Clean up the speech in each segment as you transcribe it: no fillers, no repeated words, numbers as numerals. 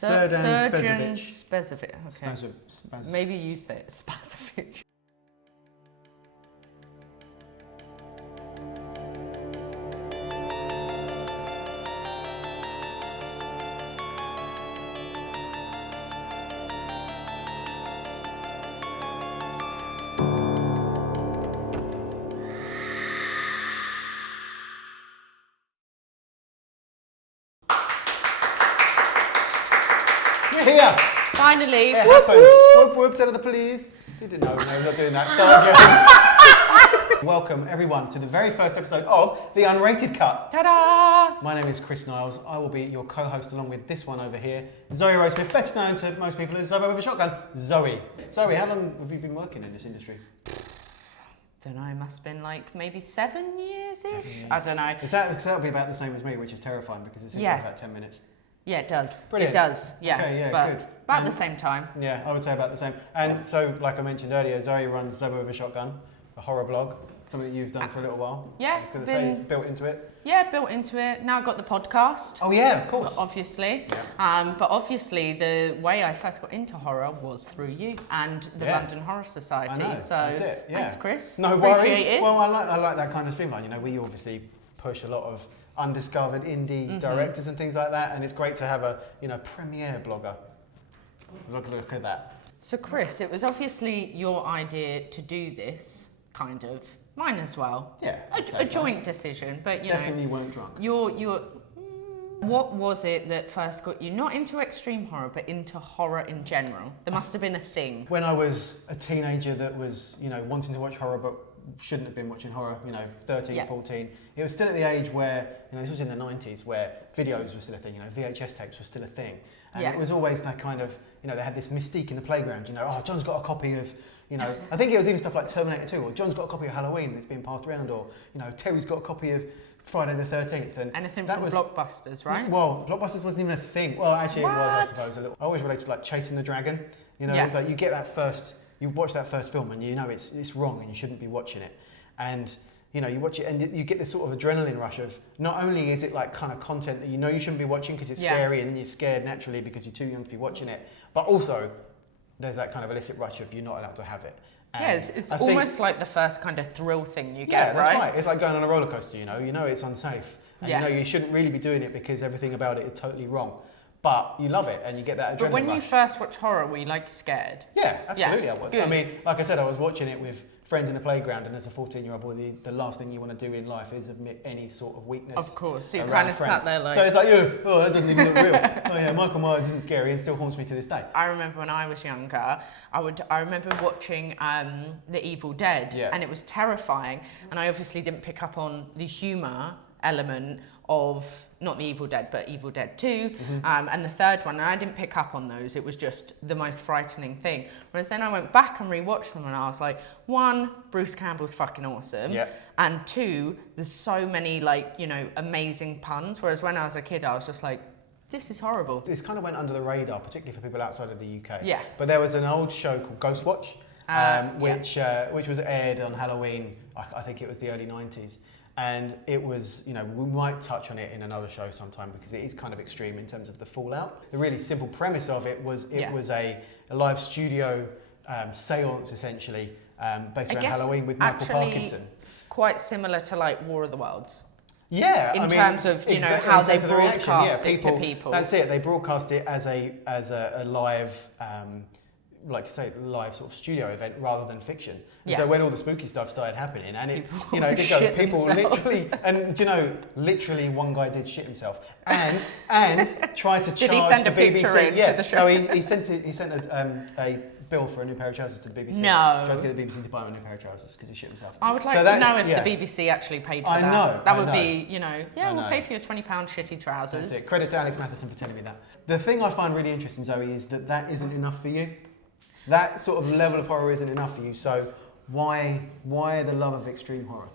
Surgeon Spezovic. Okay. Maybe you say it. Spazovic. Here! Finally! It happened. Whoop whoop, set of the police. You didn't know, no, we're not doing that. Start again. Welcome everyone to the very first episode of the Unrated Cut. Ta-da! My name is Chris Nials. I will be your co-host along with this one over here, Zoe Rosemith, better known to most people as Zoe with a Shotgun. Zoe, how long have you been working in this industry? Don't know, must have been like maybe 7 years-ish? 7 years. I don't know. That'll be about the same as me, which is terrifying because it seems like about 10 minutes. Yeah, it does. Brilliant. It does, yeah. Okay, yeah, but good. About the same time. Yeah, I would say about the same. And so, like I mentioned earlier, Zoe runs Zoe with a Shotgun, a horror blog, something that you've done for a little while. Yeah. Because it's built into it. Yeah, built into it. Now I've got the podcast. Oh yeah, of course. Obviously. Yeah. But obviously the way I first got into horror was through you and the London Horror Society. I know, so that's it. Yeah. Thanks, Chris. No Appreciate worries. it. Well, I like that kind of streamline. You know, we obviously push a lot of undiscovered indie directors and things like that, and it's great to have a premiere blogger. Look at that. So Chris, it was obviously your idea to do this, kind of. Mine as well. Yeah. A joint decision, but you definitely weren't drunk. What was it that first got you not into extreme horror, but into horror in general? There must have been a thing. When I was a teenager that was, wanting to watch horror but shouldn't have been watching horror, 13, 14. It was still at the age where, this was in the 90s, where videos were still a thing, VHS tapes were still a thing. And it was always that kind of, they had this mystique in the playground, John's got a copy of, I think it was even stuff like Terminator 2, or John's got a copy of Halloween that's being passed around, or, Terry's got a copy of Friday the 13th. And anything from Blockbusters, right? Well, Blockbusters wasn't even a thing. Well, actually it was, I suppose, a little. I always related to like Chasing the Dragon. It's like you get that first, you watch that first film and it's wrong and you shouldn't be watching it. And you watch it and you get this sort of adrenaline rush of, not only is it like kind of content that you shouldn't be watching because it's scary and then you're scared naturally because you're too young to be watching it, but also there's that kind of illicit rush of you're not allowed to have it. And it's almost like the first kind of thrill thing you get, right? Yeah, that's right. It's like going on a roller coaster, you know it's unsafe. And you shouldn't really be doing it because everything about it is totally wrong. But you love it and you get that adrenaline rush. But when you first watched horror, were you like scared? Yeah, absolutely I was. Good. I mean, like I said, I was watching it with friends in the playground, and as a 14-year-old boy, the last thing you want to do in life is admit any sort of weakness. Of course, so you kind of sat there like... So it's like, that doesn't even look real. Oh yeah, Michael Myers isn't scary and still haunts me to this day. I remember when I was younger, I remember watching The Evil Dead, and it was terrifying, and I obviously didn't pick up on the humour element of, not The Evil Dead, but Evil Dead 2, and the third one, and I didn't pick up on those. It was just the most frightening thing. Whereas then I went back and rewatched them and I was like, one, Bruce Campbell's fucking awesome, and two, there's so many amazing puns, whereas when I was a kid I was just like, this is horrible. This kind of went under the radar, particularly for people outside of the UK. Yeah. But there was an old show called Ghostwatch, which was aired on Halloween, I think it was the early 90s. And it was, we might touch on it in another show sometime because it is kind of extreme in terms of the fallout. The really simple premise of it was was a live studio seance essentially based around Halloween with Michael Parkinson. Quite similar to like War of the Worlds. Yeah, in terms of how they broadcast it to people. That's it. They broadcast it as a live. Like you say, live sort of studio event rather than fiction. And so when all the spooky stuff started happening, and it, people literally, and literally one guy did shit himself and tried to charge did he send the a picture BBC. to the show? No, he sent a bill for a new pair of trousers to the BBC. No. Tried to get the BBC to buy him a new pair of trousers because he shit himself. I would like to know if the BBC actually paid for that. I know. That would be, we'll pay for your £20 shitty trousers. That's it. Credit to Alex Matheson for telling me that. The thing I find really interesting, Zoe, is that isn't enough for you. That sort of level of horror isn't enough for you, so why the love of extreme horror?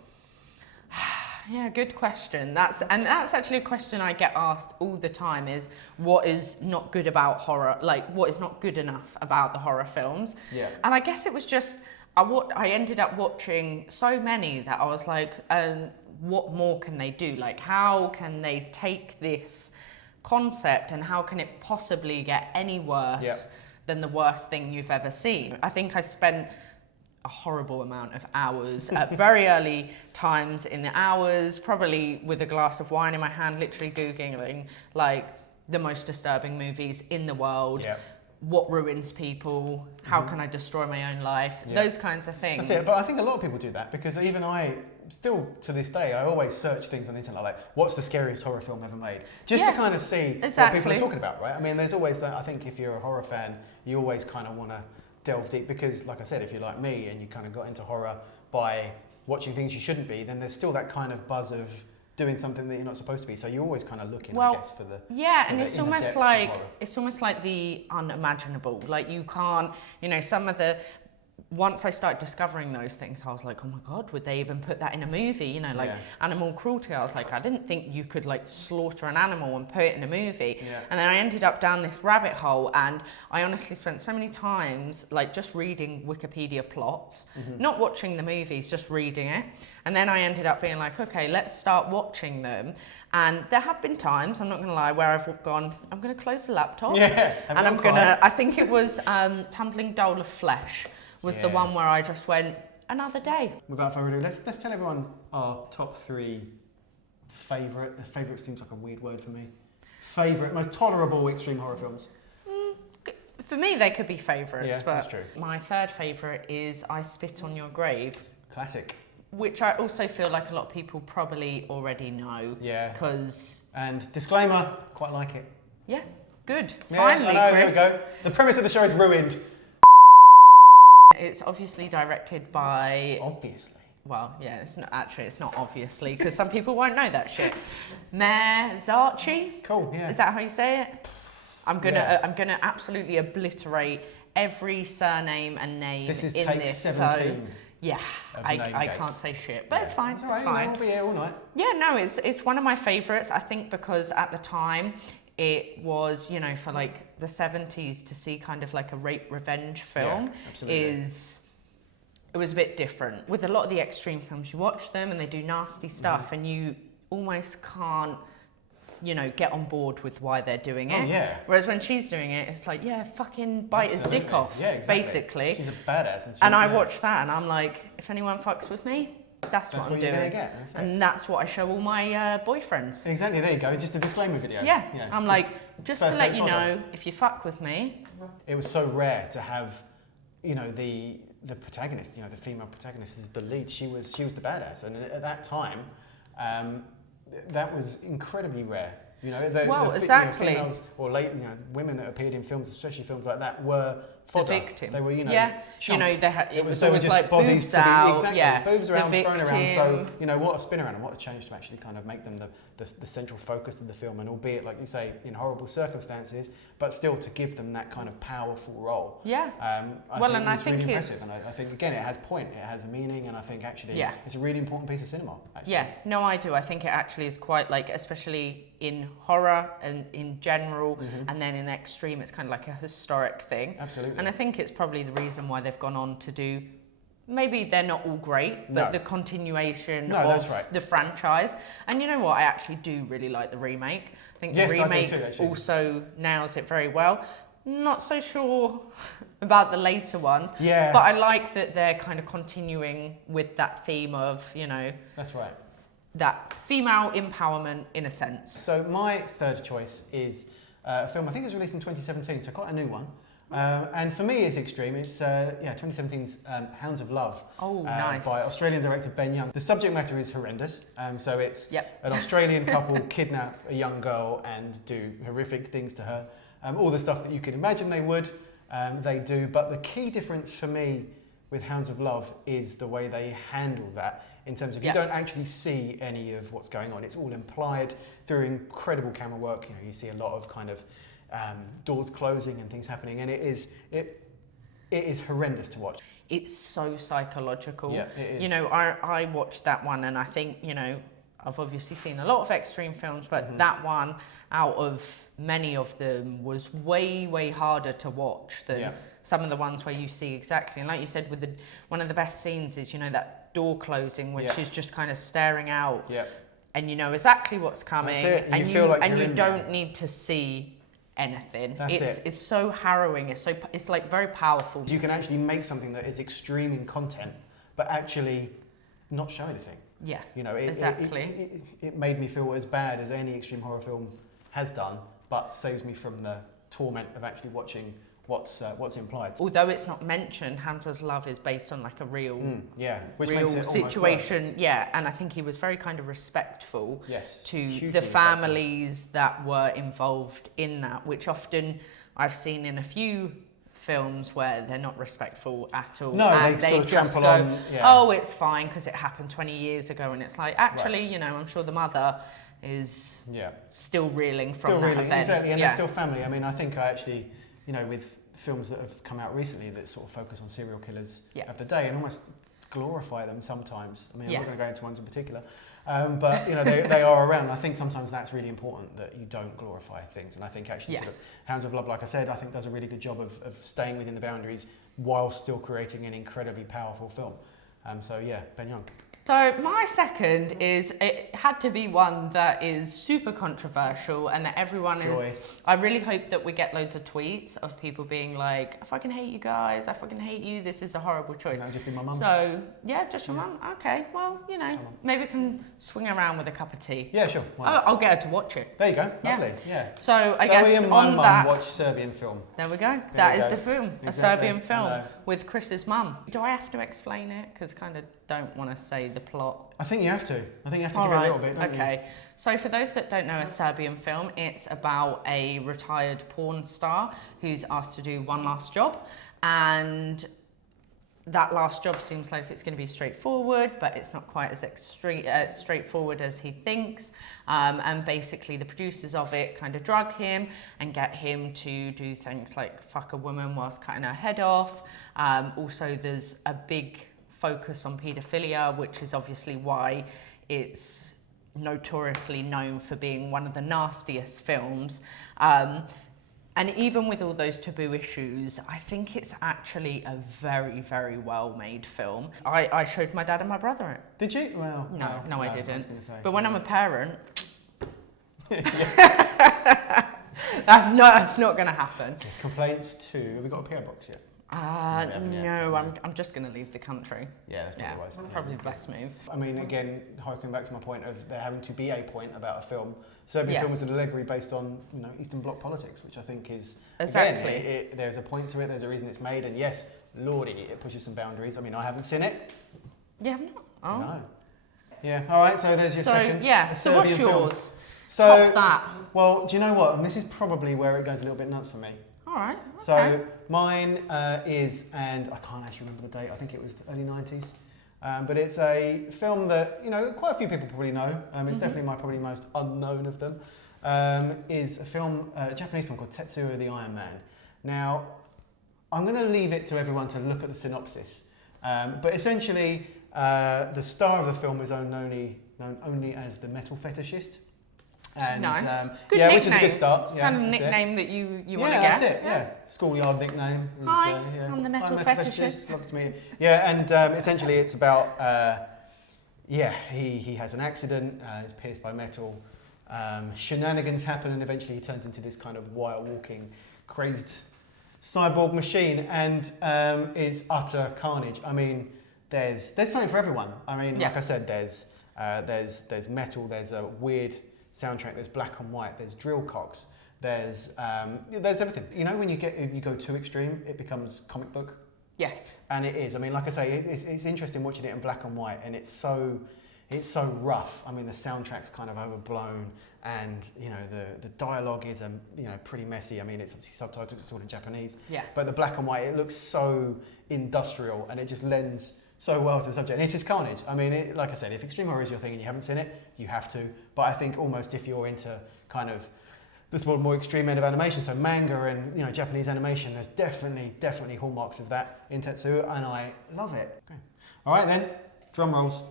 Yeah, good question. That's actually a question I get asked all the time, is what is not good about horror, like what is not good enough about the horror films. Yeah. And I guess it was just, I ended up watching so many that I was like, what more can they do? Like, how can they take this concept, and how can it possibly get any worse than the worst thing you've ever seen? I think I spent a horrible amount of hours at very early times in the hours, probably with a glass of wine in my hand, literally Googling like the most disturbing movies in the world. What ruins people, how can I destroy my own life, those kinds of things. That's it, but I think a lot of people do that, because even I, still to this day, I always search things on the internet like, what's the scariest horror film ever made? Just to kind of see what people are talking about, right? I mean, there's always that, I think if you're a horror fan, you always kind of want to delve deep, because like I said, if you're like me and you kind of got into horror by watching things you shouldn't be, then there's still that kind of buzz of doing something that you're not supposed to be. So you're always kind of looking, I guess, for the it's almost like the unimaginable. Like you can't, you know, some of the. Once I started discovering those things, I was like, oh my God, would they even put that in a movie? You know, like animal cruelty. I was like, I didn't think you could like slaughter an animal and put it in a movie. And then I ended up down this rabbit hole, and I honestly spent so many times like just reading Wikipedia plots, not watching the movies, just reading it. And then I ended up being like, okay, let's start watching them. And there have been times, I'm not going to lie, where I've gone, I'm going to close the laptop. And I'm going to, I think it was Tumbling Dole of Flesh was the one where I just went, another day. Without further ado, let's tell everyone our top 3 favourite. Favourite seems like a weird word for me. Favourite, most tolerable extreme horror films. For me, they could be favourites, but that's true. My third favourite is I Spit on Your Grave. Classic. Which I also feel like a lot of people probably already know. Because... And disclaimer, quite like it. Yeah, good. Yeah, Finally, I know, Chris. there we go. The premise of the show is ruined. It's obviously directed by... Obviously. Well, yeah, it's not obviously, because some people won't know that shit. Zarchi? Cool, yeah. Is that how you say it? I'm gonna absolutely obliterate every surname and name this is in take this. 17. So, yeah, I can't say shit, but it's fine. It's all right, it's fine. We'll be here all night. Yeah, no, it's one of my favourites. I think because at the time it was, you know, for like the 70s to see kind of like a rape revenge film it was a bit different. With a lot of the extreme films, you watch them and they do nasty stuff and you almost can't, you know, get on board with why they're doing it. Oh, yeah. Whereas when she's doing it, it's like, yeah, fucking bite his dick off, basically. She's a badass. And I watch that and I'm like, if anyone fucks with me, that's what I'm doing. You're gonna get. And that's what I show all my boyfriends. Exactly, there you go, just a disclaimer video. Yeah. I'm like, just to let you know, if you fuck with me. It was so rare to have, you know, the protagonist, you know, the female protagonist is the lead. She was the badass, and at that time, that was incredibly rare. You know, exactly. Females or women that appeared in films, especially films like that, were fodder. The victim. They were, you know, you know, it was always always like bodies boobs out, boobs around, thrown around. So, you know, what a spin around and what a change to actually kind of make them the central focus of the film, and albeit, like you say, in horrible circumstances, but still to give them that kind of powerful role. Yeah. I think really impressive, and I think again it has point, it has a meaning, and I think actually it's a really important piece of cinema. Actually. Yeah, no, I do. I think it actually is quite like, especially in horror and in general, and then in extreme, it's kind of like a historic thing. Absolutely. And I think it's probably the reason why they've gone on to do. Maybe they're not all great, but the continuation of the franchise. And you know what? I actually do really like the remake. I think the remake also nails it very well. Not so sure about the later ones. Yeah. But I like that they're kind of continuing with that theme of, you know... That's right. That female empowerment in a sense. So my third choice is a film, I think it was released in 2017, so quite a new one. And for me, it's extreme. It's 2017's Hounds of Love. Oh, nice. By Australian director Ben Young. The subject matter is horrendous. So it's an Australian couple kidnap a young girl and do horrific things to her. All the stuff that you could imagine they would, they do. But the key difference for me with Hounds of Love is the way they handle that. In terms of you don't actually see any of what's going on. It's all implied through incredible camera work. You know, you see a lot of kind of doors closing and things happening, and it is horrendous to watch. It's so psychological. Yeah, it is. You know, I watched that one, and I think, you know, I've obviously seen a lot of extreme films, but that one, out of many of them, was way, way harder to watch than some of the ones where you see exactly. And like you said, with one of the best scenes is, you know, that door closing, which is just kind of staring out. and you know exactly what's coming. That's it. And you feel like and you're you in don't there. need to see anything. That's it. It's so harrowing. It's like very powerful. You can actually make something that is extreme in content, but actually not show anything. Yeah, you know, exactly. It made me feel as bad as any extreme horror film has done, but saves me from the torment of actually watching what's implied. Although it's not mentioned, Hansa's Love is based on like a real, which real makes it situation. Yeah, and I think he was very kind of respectful to hugely the families that were involved in that, which often I've seen in a few films where they're not respectful at all. No, and they sort of just trample go, on. Yeah. oh, it's fine because it happened 20 years ago, and it's like, actually, you know, I'm sure the mother is still reeling from that event. Exactly, and they're still family. I mean, I think I actually, you know, with films that have come out recently that sort of focus on serial killers of the day and almost glorify them sometimes. I mean, I'm not going to go into ones in particular, but you know, they are around. And I think sometimes that's really important, that you don't glorify things. And I think actually sort of Hounds of Love, like I said, I think does a really good job of staying within the boundaries while still creating an incredibly powerful film. So yeah, Ben Young. So my second is, it had to be one that is super controversial and that everyone is, I really hope that we get loads of tweets of people being like, I fucking hate you guys, I fucking hate you, this is a horrible choice. That would just be my mum. So, yeah, just your mum? Okay, well, you know, maybe we can swing around with a cup of tea. Yeah, sure. I'll get her to watch it. There you go, lovely, yeah. So I Zoe guess and my on mum that, watch Serbian film. there we go. That is the film, Exactly. a Serbian film with Chris's mum. Do I have to explain it? Because kind of don't want to say the plot. I think you have to. I think you have to give it a little bit, don't you? Okay. So for those that don't know a Serbian film, it's about a retired porn star who's asked to do one last job, and that last job seems like it's going to be straightforward, but it's not quite as straightforward as he thinks. And basically the producers of it kind of drug him and get him to do things like fuck a woman whilst cutting her head off. Also, there's a big focus on paedophilia, which is obviously why it's notoriously known for being one of the nastiest films. And even with all those taboo issues, I think it's actually a very, very well-made film. I showed my dad and my brother it. Did you? Well, no, I didn't. I was gonna say, but when I'm a parent, that's not going to happen. Complaints to, have we got a PO box yet? No, I'm just going to leave the country. Yeah, that's probably wise. Probably the best move. I mean, again, harking back to my point of there having to be a point about a film. Serbian film is an allegory based on, you know, Eastern Bloc politics, which I think is, again, there's a point to it, there's a reason it's made, and yes, lordy, it pushes some boundaries. I mean, I haven't seen it. You have not? Oh. No. Yeah, all right, so there's your second. Yeah, so what's yours? Film. So, top that. Well, do you know what? And this is probably where it goes a little bit nuts for me. All right. Okay. So mine is, and I can't actually remember the date, I think it was the early 90s. But it's a film that, you know, quite a few people probably know. It's definitely probably most unknown of them. Is a film, a Japanese film called Tetsuo the Iron Man. Now, I'm going to leave it to everyone to look at the synopsis. But essentially, the star of the film is known only as the metal fetishist. And, nice. Good nickname. Which is a good start. It's kind of nickname that you want to get. Yeah, that's it. Yeah, schoolyard nickname. Hi, I'm the metal fetishist. Lovely to meet you. Yeah, and essentially it's about he has an accident. Is pierced by metal. Shenanigans happen, and eventually he turns into this kind of wire-walking, crazed cyborg machine, and it's utter carnage. I mean, there's something for everyone. I mean, like I said, there's metal. There's a weird soundtrack, there's black and white, there's drill cocks, there's everything. You know, when you go too extreme, it becomes comic book. Yes. And it is. I mean, like I say, it's interesting watching it in black and white, and it's so rough. I mean, the soundtrack's kind of overblown, and you know the dialogue is pretty messy. I mean, it's obviously subtitled, it's all in Japanese. Yeah. But the black and white, it looks so industrial, and it just lends so well to the subject. And it's just carnage. I mean, like I said, if extreme horror is your thing and you haven't seen it, you have to. But I think almost if you're into kind of the more extreme end of animation, so manga and Japanese animation, there's definitely hallmarks of that in Tetsuo, and I love it. Okay. All right then, drum rolls.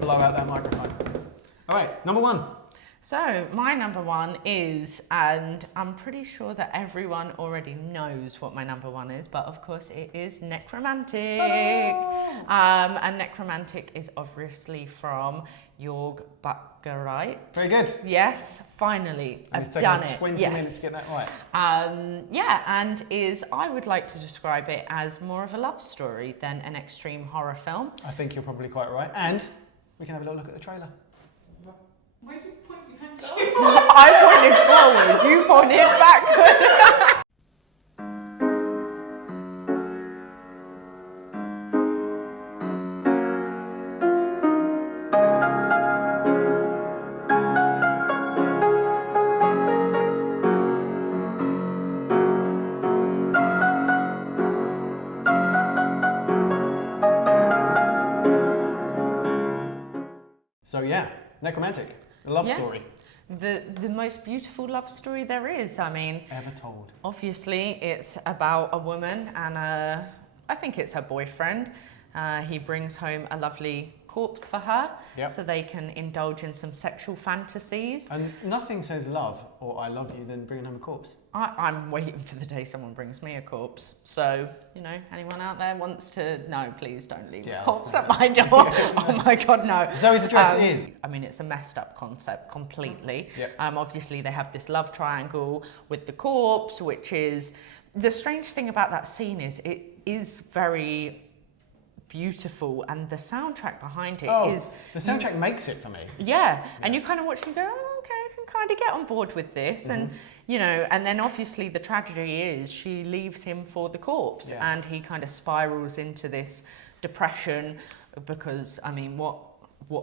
Blow out that microphone. All right, number one. So my number one is, and I'm pretty sure that everyone already knows what my number one is, but of course it is Necromantic. And Necromantic is obviously from Jörg Buttgereit. Very good. Yes, finally, and I've done it. 20 minutes to get that right. Yeah, and I would like to describe it as more of a love story than an extreme horror film. I think you're probably quite right. And we can have a little look at the trailer. Where do you point your hands? I pointed forward, you pointed backward. So yeah, Necromantic, a love story. The most beautiful love story there is. I mean, ever told. Obviously, it's about a woman and I think it's her boyfriend. He brings home a lovely corpse for her, so they can indulge in some sexual fantasies. And nothing says love or I love you than bringing home a corpse. I'm waiting for the day someone brings me a corpse. So, you know, anyone out there wants to, no, please don't leave a corpse at my door. Oh my God, no. Zoe's address is? I mean, it's a messed up concept completely. Obviously, they have this love triangle with the corpse, which is, the strange thing about that scene is it is very beautiful, and the soundtrack behind it is... The soundtrack makes it for me. Yeah, and you kind of watch and go, oh, okay, I can kind of get on board with this. And, you know, and then obviously the tragedy is she leaves him for the corpse, and he kind of spirals into this depression because, I mean, what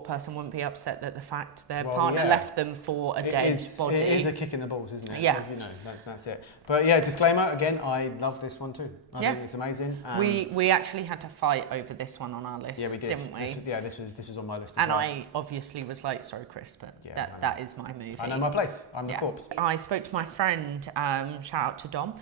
person wouldn't be upset that the fact their partner left them for a dead body? It is a kick in the balls, isn't it? Yeah. You know, that's it. But yeah, disclaimer, again, I love this one too. I think it's amazing. We actually had to fight over this one on our list, yeah, we did. Didn't we? This was on my list as and well. I obviously was like, sorry Chris, but that is my movie. I know my place. I'm the corpse. I spoke to my friend, shout out to Dom,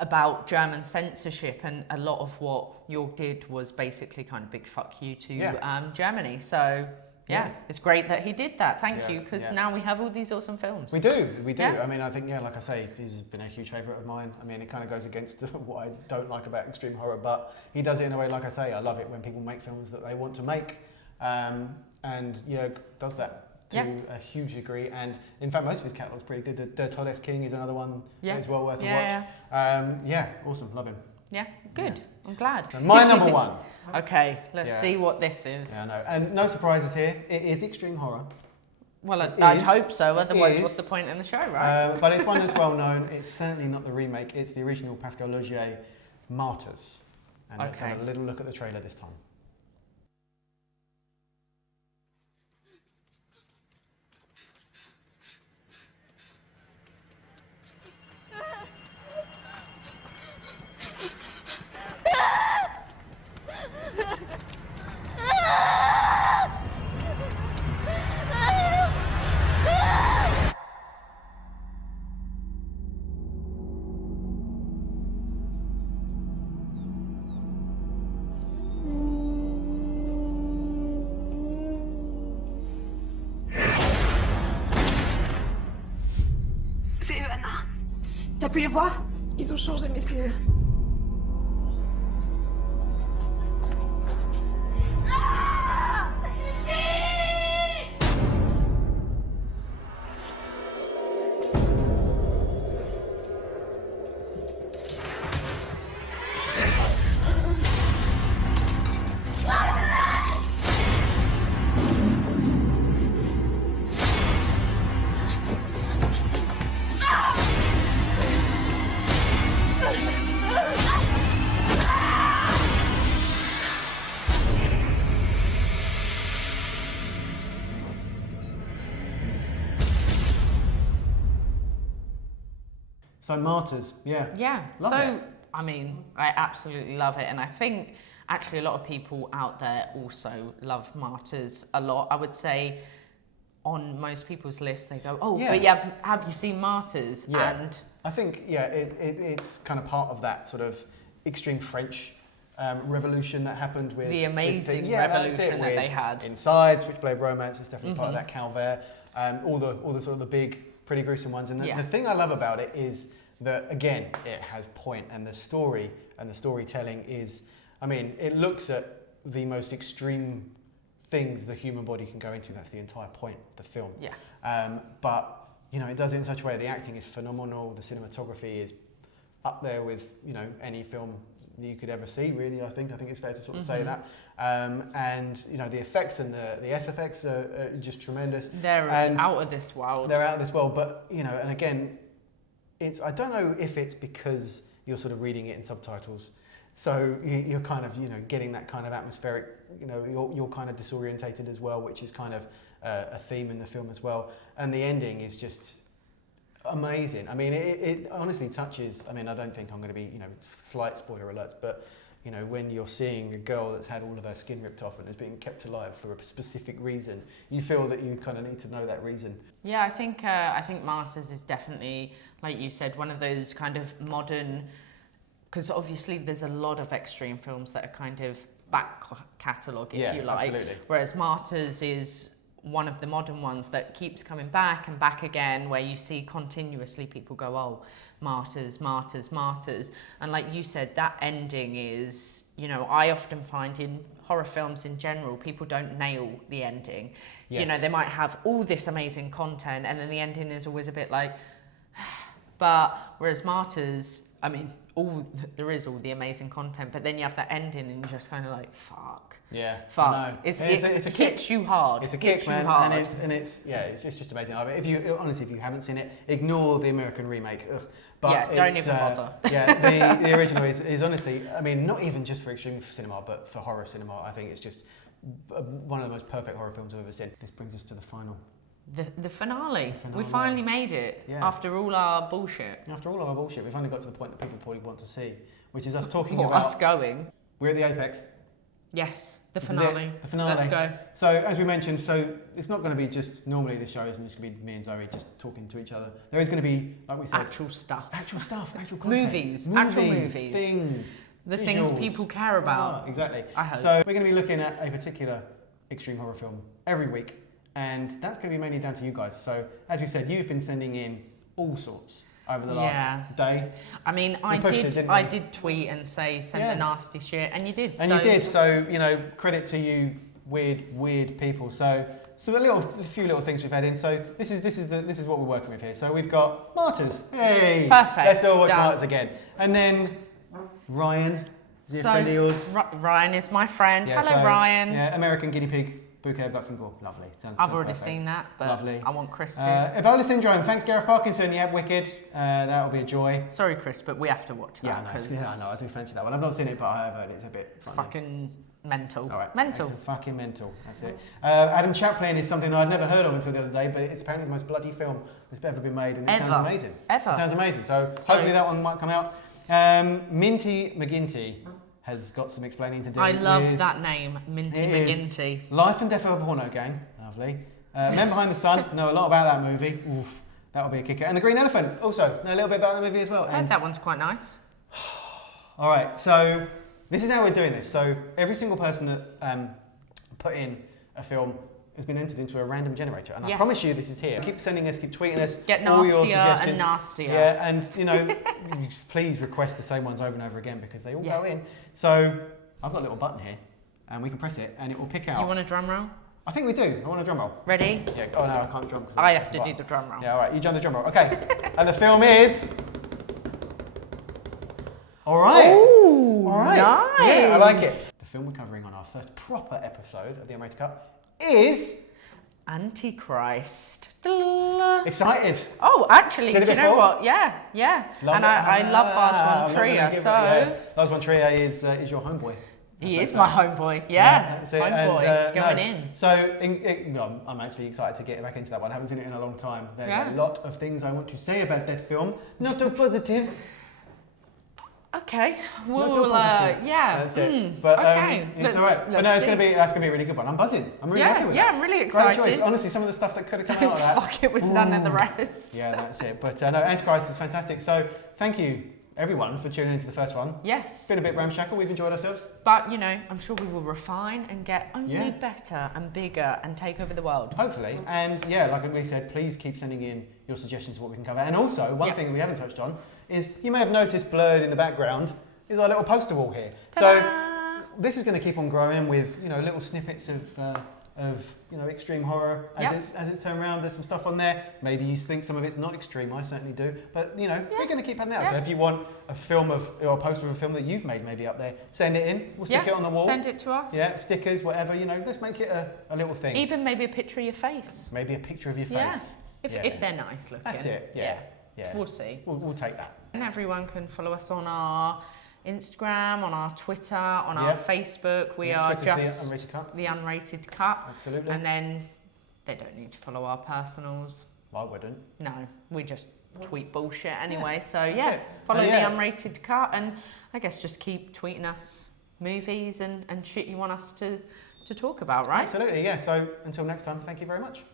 about German censorship, and a lot of what Jörg did was basically kind of big fuck you to Germany. So it's great that he did that. Thank you, because now we have all these awesome films. We do. I mean, I think, like I say, he's been a huge favourite of mine. I mean, it kind of goes against what I don't like about extreme horror, but he does it in a way, like I say, I love it when people make films that they want to make, and Jörg does that to a huge degree, and in fact most of his catalogue's pretty good. The Todd S. King is another one that is well worth a watch. Awesome, love him. Yeah, good. I'm glad. So my number one. Okay, let's see what this is. Yeah, I know. And no surprises here. It is extreme horror. Well, I'd hope so. Otherwise, what's the point in the show, right? But it's one that's well known. It's certainly not the remake. It's the original Pascal Laugier, Martyrs. And let's have a little look at the trailer this time. C'est eux, Anna. T'as pu les voir? Ils ont changé, mais c'est eux. So Martyrs, love it. I mean, I absolutely love it, and I think actually a lot of people out there also love Martyrs a lot. I would say on most people's lists they go, but have you seen Martyrs? Yeah. And I think it's kind of part of that sort of extreme French revolution that happened with the amazing revolution that they had. Inside, Switchblade Romance is definitely part of that calvaire. all the sort of the big, pretty gruesome ones. And the thing I love about it is that, again, it has point, and the story and the storytelling is, I mean, it looks at the most extreme things the human body can go into. That's the entire point of the film. Yeah. But you know, it does it in such a way. The acting is phenomenal. The cinematography is up there with, you know, any film you could ever see. Really, I think it's fair to sort of say that. And you know, the effects and the SFX are just tremendous. They're out of this world. They're out of this world. But you know, and again, I don't know if it's because you're sort of reading it in subtitles. So you're kind of, you know, getting that kind of atmospheric, you know, you're kind of disorientated as well, which is kind of a theme in the film as well. And the ending is just amazing. I mean, it honestly touches, I mean, I don't think I'm going to be, you know, slight spoiler alerts, but, you know, when you're seeing a girl that's had all of her skin ripped off and is being kept alive for a specific reason, you feel that you kind of need to know that reason. Yeah, I think Martyrs is definitely, like you said, one of those kind of modern, because obviously there's a lot of extreme films that are kind of back catalogue, if you like. Absolutely. Whereas Martyrs is one of the modern ones that keeps coming back and back again, where you see continuously people go, oh, Martyrs, Martyrs, Martyrs. And like you said, that ending is, you know, I often find in horror films in general, people don't nail the ending. Yes. You know, they might have all this amazing content and then the ending is always a bit like, but whereas Martyrs, I mean, there is all the amazing content, but then you have that ending and you're just kind of like, fuck. Yeah, fuck. I know. It's a kick you hard. It's a kick, man, and it's just amazing. I mean, if you haven't seen it, ignore the American remake. Ugh. But don't even bother. Yeah, the original is honestly, I mean, not even just for extreme cinema, but for horror cinema, I think it's just one of the most perfect horror films I've ever seen. This brings us to the final. The finale. We finally made it after all our bullshit. After all our bullshit, we've finally got to the point that people probably want to see, which is us talking about us going. We're at the apex. Yes, the finale. The finale. Let's go. So, as we mentioned, it's not going to be just, normally the show isn't just going to be me and Zoe just talking to each other. There is going to be, like we said, actual stuff, actual content. Movies, actual movies. Things. The visuals. Things people care about. Exactly. I hope. So, we're going to be looking at a particular extreme horror film every week, and that's going to be mainly down to you guys. So, as we said, you've been sending in all sorts over the last day. I mean, I did tweet and say send the nasty shit, and you did. And you did. So you know, credit to you, weird people. So a few little things we've had in. So this is what we're working with here. So we've got Martyrs. Hey, perfect. Let's all watch Martyrs again. And then Ryan. Is he a friend of yours? Ryan is my friend. Hello, Ryan. Yeah, American guinea pig. Bouquet of guts and gore. Lovely. I've already seen that, but lovely. I want Chris to. Ebola syndrome. Thanks, Gareth Parkinson. Yeah, wicked. That'll be a joy. Sorry, Chris, but we have to watch that. Yeah, I know. I do fancy that one. I've not seen it, but I have heard it's a bit. It's fucking mental. All right. Mental. It's fucking mental. That's it. Adam Chaplin is something I'd never heard of until the other day, but it's apparently the most bloody film that's ever been made, and it sounds amazing. It sounds amazing. So hopefully that one might come out. Minty McGinty has got some explaining to do. I love that name, Minty McGinty. Life and Death of a Porno Gang, lovely. Men Behind the Sun, know a lot about that movie. Oof, that'll be a kicker. And The Green Elephant, also know a little bit about the movie as well. And that one's quite nice. All right, so this is how we're doing this. So every single person that put in a film has been entered into a random generator, and I promise you this is here. Keep sending us, keep tweeting us all your suggestions. And nastier. Yeah, and you know, please request the same ones over and over again because they all go in. So I've got a little button here, and we can press it, and it will pick out. You want a drum roll? I think we do. I want a drum roll. Ready? Yeah. Oh no, I can't drum. I have to do the drum roll. Yeah. All right. You drum the drum roll. Okay. And the film is. All right. Ooh, all right. Nice. Yeah, I like it. The film we're covering on our first proper episode of the UNRATED CUT is Antichrist. Excited. Oh, actually, do you know what? Yeah. Love I love Lars von Trier. Lars von Trier is your homeboy. He is my homeboy. Yeah, that's it. Homeboy going in. So I'm actually excited to get back into that one. I haven't seen it in a long time. There's a lot of things I want to say about that film. Not too positive. Okay, That's it. But it's all right. But no, that's gonna be a really good one. I'm buzzing. I'm really happy with that. Yeah, I'm really excited. Great choice. Honestly, some of the stuff that could have come out of that. Fuck, it was none of the rest. Yeah, that's it. But no, Antichrist is fantastic. So thank you everyone for tuning into the first one. Yes. It's been a bit ramshackle. We've enjoyed ourselves. But, you know, I'm sure we will refine and get only Yeah. better and bigger and take over the world. Hopefully. And yeah, like we said, please keep sending in your suggestions of what we can cover. And also, one thing that we haven't touched on is you may have noticed blurred in the background is our little poster wall here. Ta-da! So this is going to keep on growing with, you know, little snippets of you know, extreme horror as it's turned around. There's some stuff on there. Maybe you think some of it's not extreme. I certainly do. But you know, we're going to keep adding it out. So if you want a film or a poster of a film that you've made maybe up there, send it in. We'll stick it on the wall. Send it to us. Yeah, stickers, whatever. You know, let's make it a little thing. Even maybe a picture of your face. Maybe a picture of your face. If they're nice looking. That's it. Yeah. We'll see. We'll take that. And everyone can follow us on our Instagram, on our Twitter, on our Facebook. We are Twitter's just the Unrated Cut. The Unrated Cut. Absolutely. And then they don't need to follow our personals. I wouldn't. No, we just tweet bullshit anyway. So That's it. follow And the Unrated Cut, and I guess just keep tweeting us movies and shit you want us to talk about, right? Absolutely, yeah. So until next time, thank you very much.